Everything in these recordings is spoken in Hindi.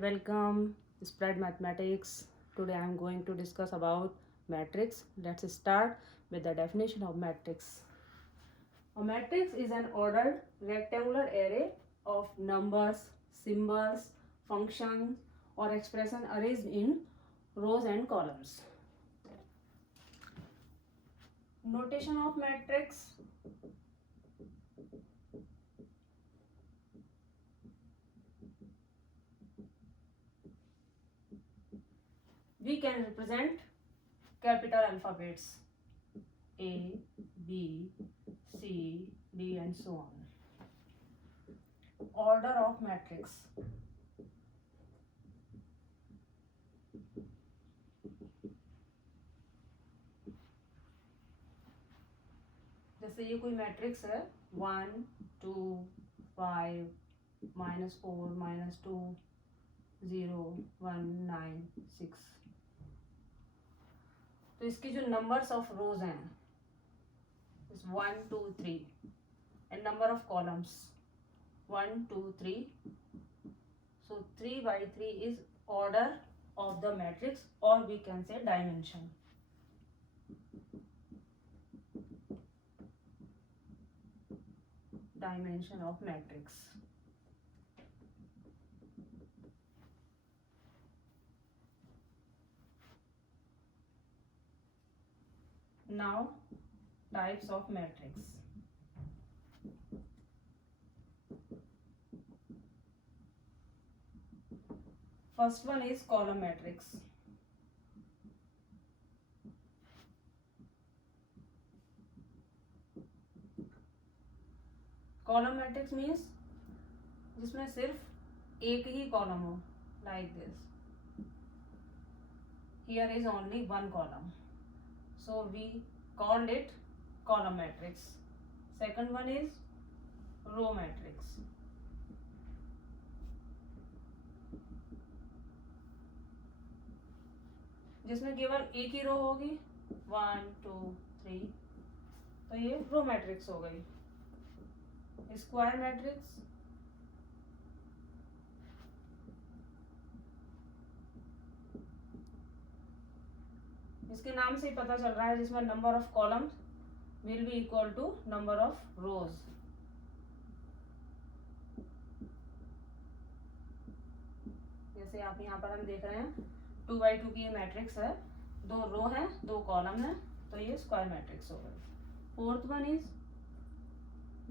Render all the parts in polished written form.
and welcome Spread Mathematics. Today I am going to discuss about matrix. Let's start with the definition of matrix. A matrix is an ordered rectangular array of numbers, symbols, functions or expression arranged in rows and columns. Notation of matrix. We can represent capital alphabets A, B, C, D and so on. Order of matrix. जैसे ये कोई मैट्रिक्स है 1, 2, 5, -4, -2, 0, 1, 9, 6. तो इसकी जो नंबर्स ऑफ रोज हैं 1, 2, 3 and number of columns 1, 2, 3. So 3 by 3 is order of the matrix, or we can say dimension. Dimension of matrix. Now types of matrix. First one is column matrix. Column matrix means जिसमें सिर्फ एक ही कॉलम हो, like this. Here is only one column, so we called it column matrix. Second one is row matrix. जिसमें केवल एक ही रो होगी 1, 2, 3, तो ये रो मैट्रिक्स हो गई. Square matrix. इसके नाम से ही पता चल रहा है जिसमें number of columns will be equal to number of rows. जैसे आप यहाँ पर हम देख रहे हैं 2 by 2 की ये मैट्रिक्स है, 2 रो है 2 कॉलम है, तो ये स्क्वायर मैट्रिक्स हो गई. Fourth one is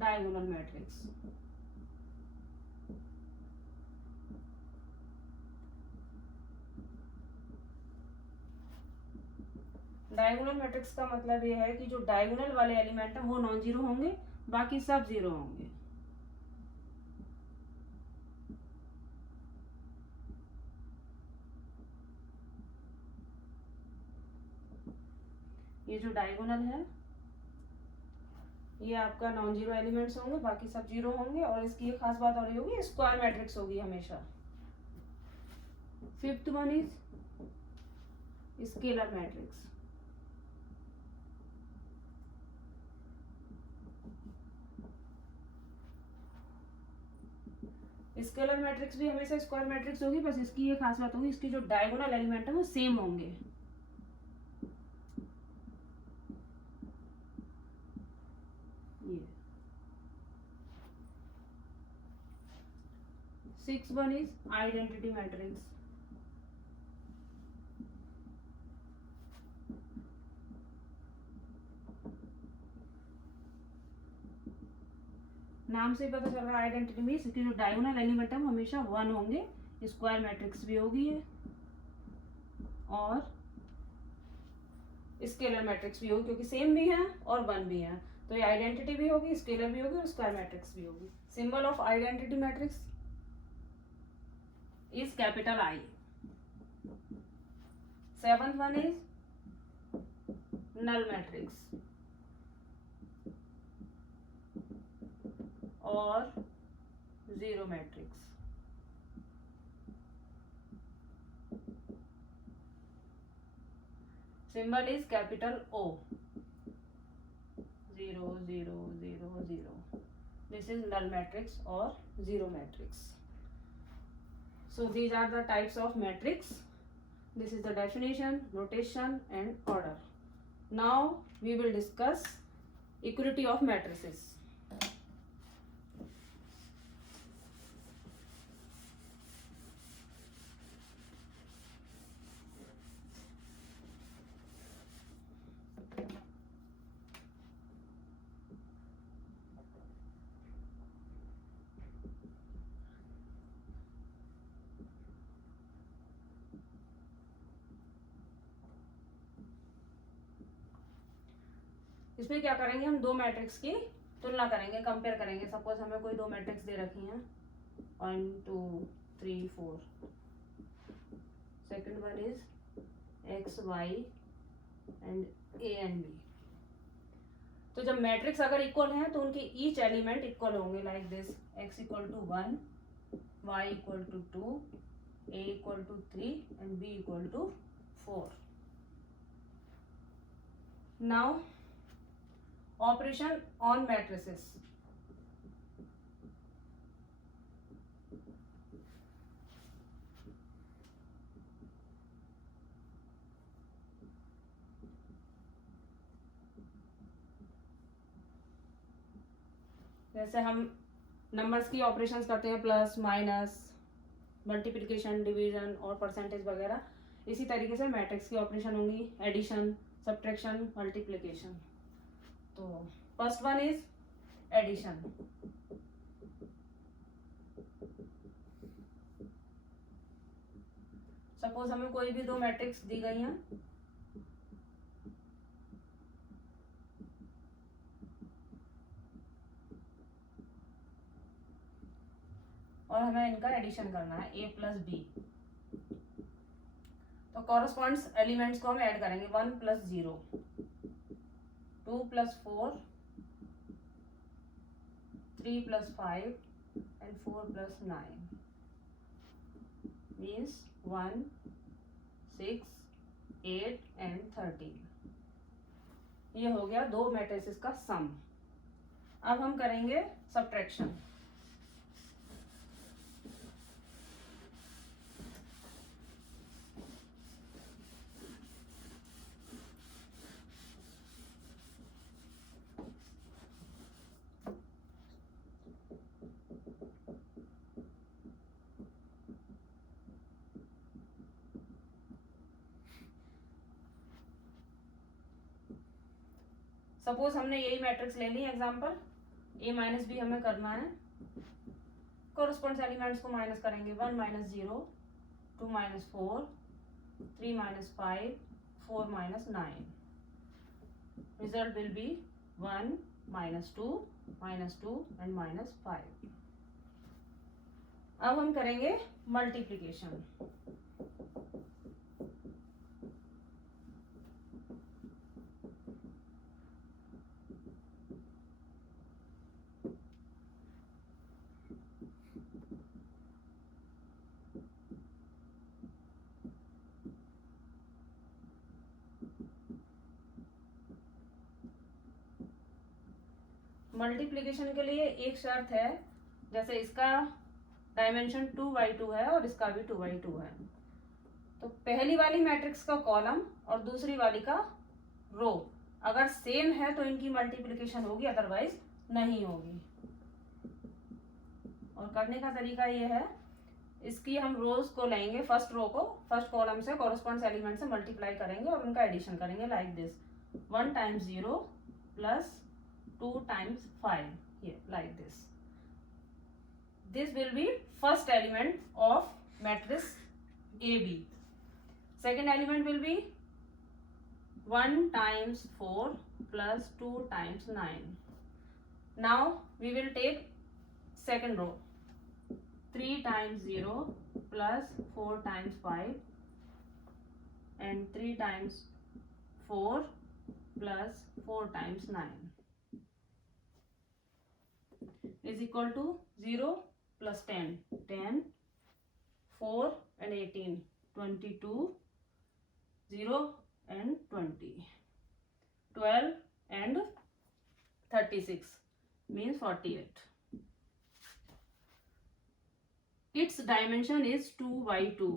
diagonal matrix. Diagonal matrix का मतलब ये है कि जो डायगोनल वाले एलिमेंट हैं वो नॉन जीरो होंगे, बाकी सब जीरो होंगे. ये जो डायगोनल है ये आपका नॉन जीरो एलिमेंट्स होंगे, बाकी सब जीरो होंगे. और इसकी एक खास बात और ये होगी, स्क्वायर मैट्रिक्स होगी हमेशा. Fifth one is scalar matrix. Scalar matrix भी हमेशा स्क्वायर मैट्रिक्स होगी, बस इसकी ये खास बात होगी, इसकी जो डायगोनल एलिमेंट है वो सेम होंगे. ये 6 वन इज आइडेंटिटी मैट्रिक्स. नाम से पता चल रहा है आइडेंटिटी में इसकी जो डायगोनल एलिमेंट है वो हमेशा 1 होंगे. स्क्वायर मैट्रिक्स भी होगी है और स्केलर मैट्रिक्स भी होगी, क्योंकि सेम भी है और 1 भी है, तो ये आइडेंटिटी भी होगी, स्केलर भी होगी और स्क्वायर मैट्रिक्स भी होगी. Symbol of identity matrix is capital I. Seventh one is null matrix और zero matrix. Symbol is capital O. 0, 0, 0, 0. This is null matrix or zero matrix. So these are the types of matrix. This is the definition, notation and order. Now we will discuss equality of matrices. इसमें क्या करेंगे, हम दो मैट्रिक्स की तुलना करेंगे, कंपेयर करेंगे. सपोज हमें कोई दो मैट्रिक्स दे रखी हैं 1 2 3 4. Second one is x y and a and b. तो जब मैट्रिक्स अगर इक्वल हैं तो उनके ईच एलिमेंट इक्वल होंगे. Like this, x equal to 1, y equal to 2, a equal to 3 and b equal to 4. Now operation on matrices. जैसे हम नंबर्स की ऑपरेशंस करते हैं, प्लस माइनस, मल्टीप्लिकेशन, डिवीजन और परसेंटेज वगैरह, इसी तरीके से मैट्रिक्स की ऑपरेशन होंगी. Addition, subtraction, multiplication. तो first one is addition. Suppose हमें कोई भी दो मैट्रिक्स दी गई हैं, और हमें इनका एडिशन करना है, a प्लस बी. तो कॉरस्पॉन्ड्स एलिमेंट्स को हम ऐड करेंगे. 1 plus 0, 2 plus 4, 3 plus 5 and 4 plus 9 means 1, 6, 8 and 13. ये हो गया दो मैट्रिसेस का सम. अब हम करेंगे सब्ट्रैक्शन. सपोज हमने यही मैट्रिक्स ले ली एग्जांपल, a माइनस बी हमें करना है. कॉरस्पॉन्ड्स एलिमेंट्स को माइनस करेंगे. 1 minus 0, 2 minus 4, 3 minus 5, 4 minus 9. Result will be 1 minus 2 and minus 5. अब हम करेंगे मल्टीप्लिकेशन. मल्टीप्लिकेशन के लिए एक शर्त है, जैसे इसका डायमेंशन 2x2 है और इसका भी 2x2 है. तो पहली वाली मैट्रिक्स का कॉलम और दूसरी वाली का रो अगर सेम है तो इनकी मल्टीप्लिकेशन होगी, अदरवाइज नहीं होगी. और करने का तरीका ये है, इसकी हम रोज को लेंगे, फर्स्ट रो को फर्स्ट कॉलम से कॉरस्पॉन्ड्स एलिमेंट से मल्टीप्लाई करेंगे और उनका एडिशन करेंगे. Like this, 1 times 0 plus 2 times 5, here like this. This will be first element of matrix AB. Second element will be 1 times 4 plus 2 times 9. Now we will take second row, 3 times 0 plus 4 times 5 and 3 times 4 plus 4 times 9 is equal to 0 plus 10, 10, 4 and 18, 22, 0 and 20, 12 and 36 means 48. It's dimension is 2 by 2।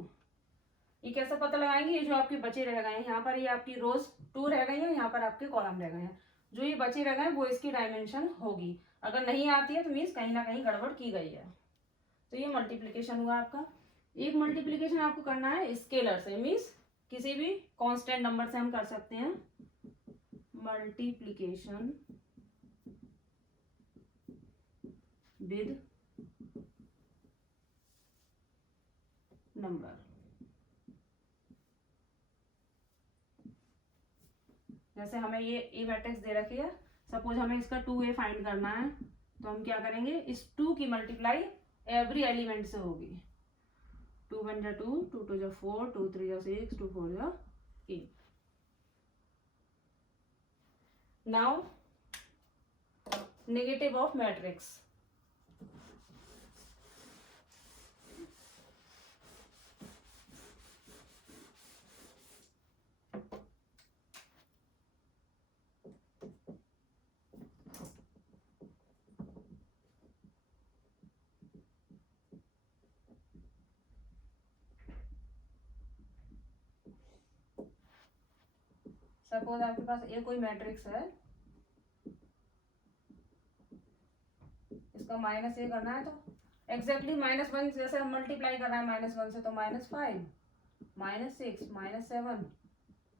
ये कैसे पता लगाएंगे? ये जो आपके बचे रह गए हैं यहाँ पर, ये आपकी रोज 2 रह गई है, यहाँ पर आपके कॉलम रह गए हैं, जो ये बचे रह गए हैं वो इसकी डायमेंशन होगी। अगर नहीं आती है तो मीन्स कहीं ना कहीं गड़बड़ की गई है। तो ये मल्टीप्लीकेशन हुआ आपका। एक मल्टीप्लीकेशन आपको करना है स्केलर से, मीन्स किसी भी कांस्टेंट नंबर से हम कर सकते हैं मल्टीप्लीकेशन विद नंबर। जैसे हमें ये मैट्रिक्स दे रखी है, सपोज हमें इसका 2a फाइंड करना है, तो हम क्या करेंगे, इस 2 की मल्टीप्लाई एवरी एलिमेंट से होगी। 2 1 जा 2, 2 2 जा 4, 2 3 जा 6, 2 4 जा 8। Now negative of matrix. Suppose आपके पास ये कोई मैट्रिक्स है, इसका माइनस ए करना है, तो एग्जैक्टली -1 जैसे हम मल्टीप्लाई कर रहे हैं -1 से, तो -5 -6 -7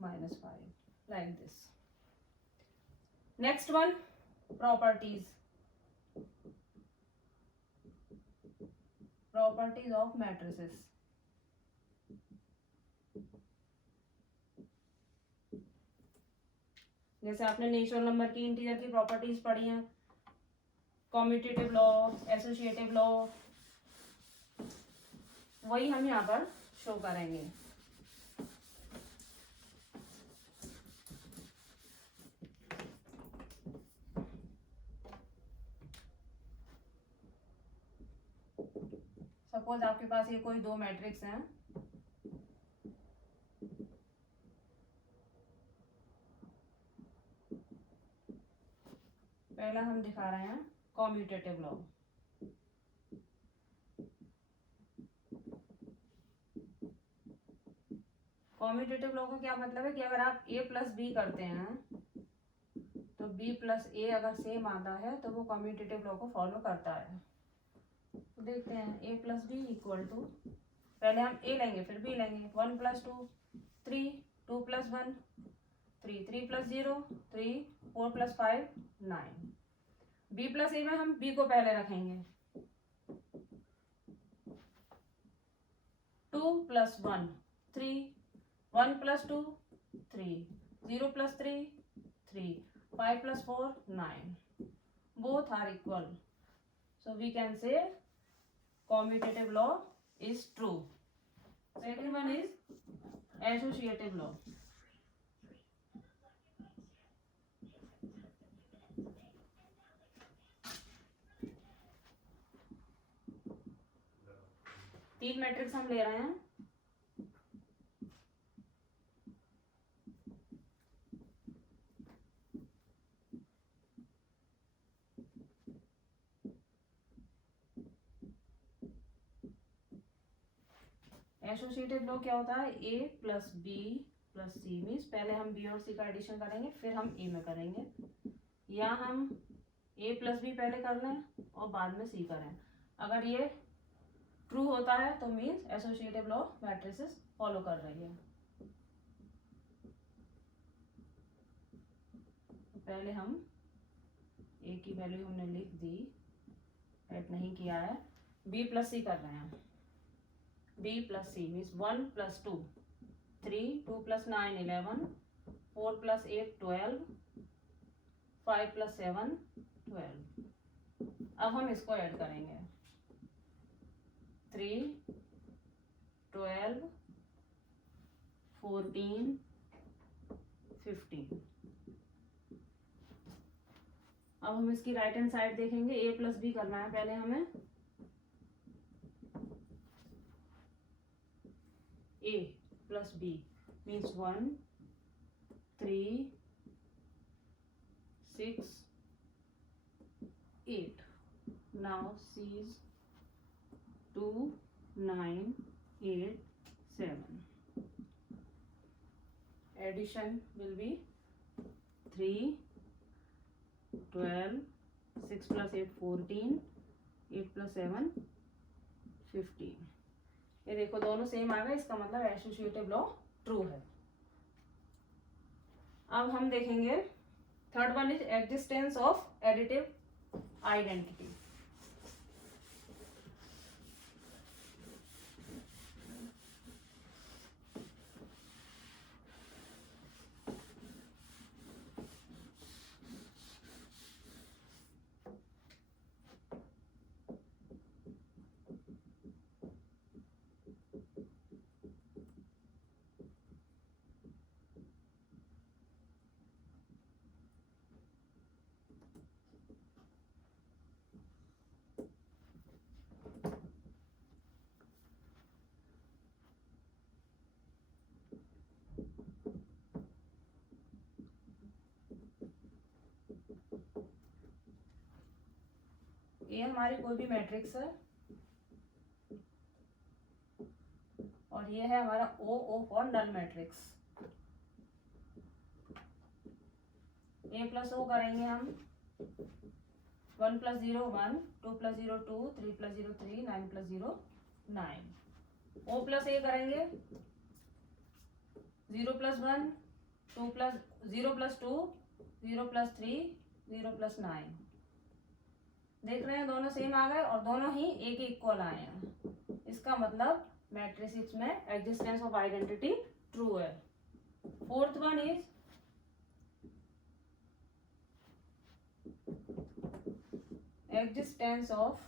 -5 like this. Next one, properties of matrices. जैसे आपने नेचुरल नंबर की, इंटीजर की प्रॉपर्टीज पढ़ी हैं, कॉम्यूटेटिव लॉ, एसोसिएटिव लॉ, वही हम यहाँ पर शो करेंगे। सपोज आपके पास ये कोई 2 मैट्रिक्स हैं, पहला हम दिखा रहे हैं कॉम्यूटेटिव लॉ। कॉम्यूटेटिव लॉ का क्या मतलब है कि अगर आप a प्लस बी करते हैं तो b प्लस ए अगर सेम आता है तो वो कॉम्यूटेटिव लॉ को फॉलो करता है। तो देखते हैं, a plus b equal to, पहले हम a लेंगे फिर b लेंगे, 1 + 2 3, 2 + 1 3, 3 + 0 3, 4 + 5 9। b प्लस ए में हम b को पहले रखेंगे, 2 + 1 3, 1 + 2 3, 0 + 3 3, 5 + 4 9, both are equal, so we can say commutative law is true. Second one is associative law. तीन मैट्रिक्स हम ले रहे हैं, एसोसिएटिव लॉ क्या होता है, a + b + c, मीन्स पहले हम b और c का एडिशन करेंगे फिर हम a में करेंगे, या हम a + b पहले कर लें और बाद में c करें। अगर ये ट्रू होता है तो means associative law matrices follow कर रही है। पहले हम a की वैल्यू हमने लिख दी, ऐड नहीं किया है, b + c कर रहे हैं, b + c मीन्स 1 + 2 3, 2 + 9 11, 4 + 8 12, 5 + 7 12। अब हम इसको ऐड करेंगे, 3 12 14 15। अब हम इसकी राइट हैंड साइड देखेंगे, a + b करना है पहले हमें, a + b means 1 3 6 8। now c is 2 9, 8, 7. Addition will be 3, 12, 6 plus 8, 14, 8 plus 7, 15. ये देखो दोनों सेम आ गए, इसका मतलब एसोसिएटिव लॉ ट्रू है। अब हम देखेंगे third one is existence of additive identity. ये हमारी कोई भी मैट्रिक्स है और ये है हमारा O for null matrix. A plus O करेंगे हम 1 + 0 1, 2 + 0 2, 3 + 0 3, 9 + 0 9। ओ प्लस ए करेंगे 0 + 1, 2 + 0 + 2, 0 + 3, 0 + 9। देख रहे हैं दोनों सेम आ गए और दोनों ही एक इक्वल आए हैं। इसका मतलब मैट्रिक्स में एग्जिस्टेंस ऑफ आइडेंटिटी ट्रू है। Fourth one is existence of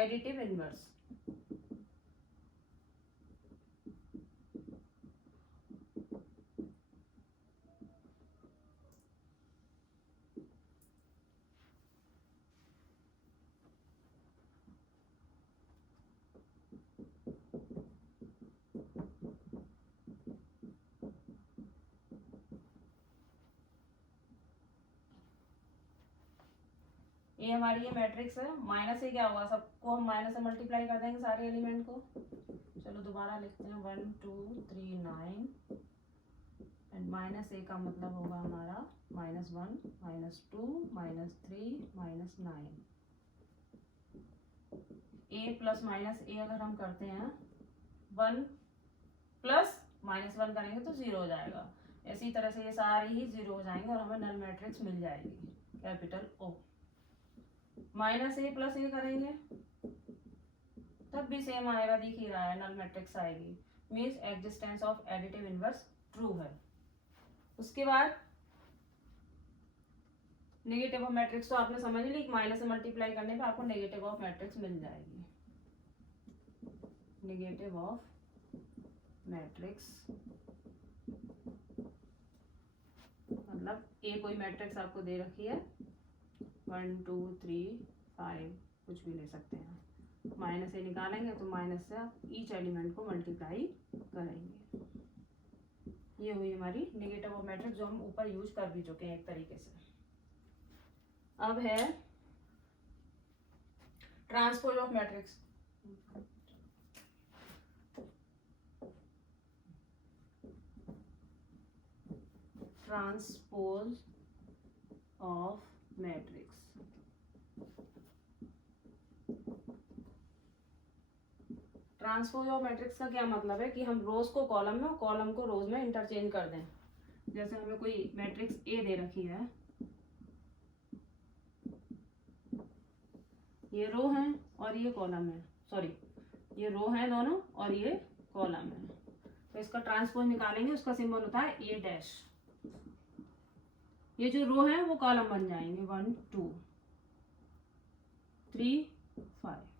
additive inverse। ये हमारी ये मैट्रिक्स है। माइनस से क्या होगा, सबको हम माइनस से मल्टीप्लाई कर देंगे सारे एलिमेंट को। चलो दोबारा लिखते हैं 1 2 3 9 एंड माइनस ए का मतलब होगा हमारा -1 -2 -3 -9। ए प्लस माइनस ए अगर हम करते हैं 1 प्लस -1 करेंगे तो 0 हो जाएगा। इसी तरह से ये सारे ही 0 हो जाएंगे और हमें नल मैट्रिक्स मिल जाएगी कैपिटल ओ। माइनस ए प्लस ए करेंगे तब भी सेम आएगा, दिख ही रहा है नल मैट्रिक्स आएगी। Means existence of additive inverse true है। उसके बाद नेगेटिव ऑफ मैट्रिक्स तो आपने समझ ली, माइनस से मल्टीप्लाई करने पे आपको नेगेटिव ऑफ मैट्रिक्स मिल जाएगी। नेगेटिव ऑफ मैट्रिक्स मतलब ए कोई मैट्रिक्स आपको दे रखी है 1 2 3 5 कुछ भी ले सकते हैं। माइनस से निकालेंगे तो माइनस से आप ईच एलिमेंट को मल्टीप्लाई करेंगे। ये हुई हमारी नेगेटिव ऑफ मैट्रिक्स जो हम ऊपर यूज कर भी चुके हैं एक तरीके से। अब है transpose of matrix. Transpose of matrix transpose of matrix का क्या मतलब है कि हम रोज को कॉलम में और कॉलम को रोज में इंटरचेंज कर दें। जैसे हमें कोई मैट्रिक्स ए दे रखी है, ये रो है और ये कॉलम है, सॉरी ये रो है दोनों और ये कॉलम है, तो इसका ट्रांसपोज निकालेंगे, उसका सिंबल होता है ए डैश। ये जो रो है वो कॉलम बन जाएंगे 1 2 3 5।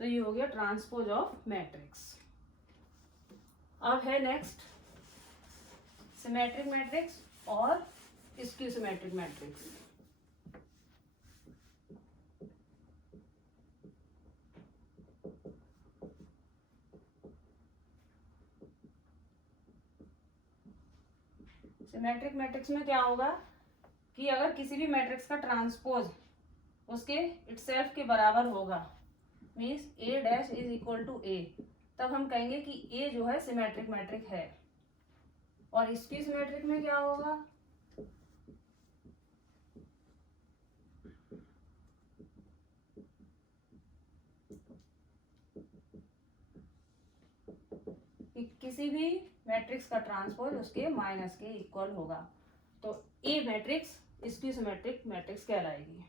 तो ये हो गया ट्रांसपोज ऑफ मैट्रिक्स। अब है नेक्स्ट सिमेट्रिक मैट्रिक्स और skew symmetric matrix. Symmetric matrix में क्या होगा कि अगर किसी भी मैट्रिक्स का ट्रांसपोज उसके इटसेल्फ के बराबर होगा, means A dash is equal to A, तब हम कहेंगे कि ए जो है सिमेट्रिक मैट्रिक है। और इसकी सिमेट्रिक में क्या होगा, कि किसी भी मैट्रिक्स का ट्रांसपोज उसके माइनस के इक्वल होगा, तो ए मैट्रिक्स इसकी सिमेट्रिक मैट्रिक्स कहलाएगी।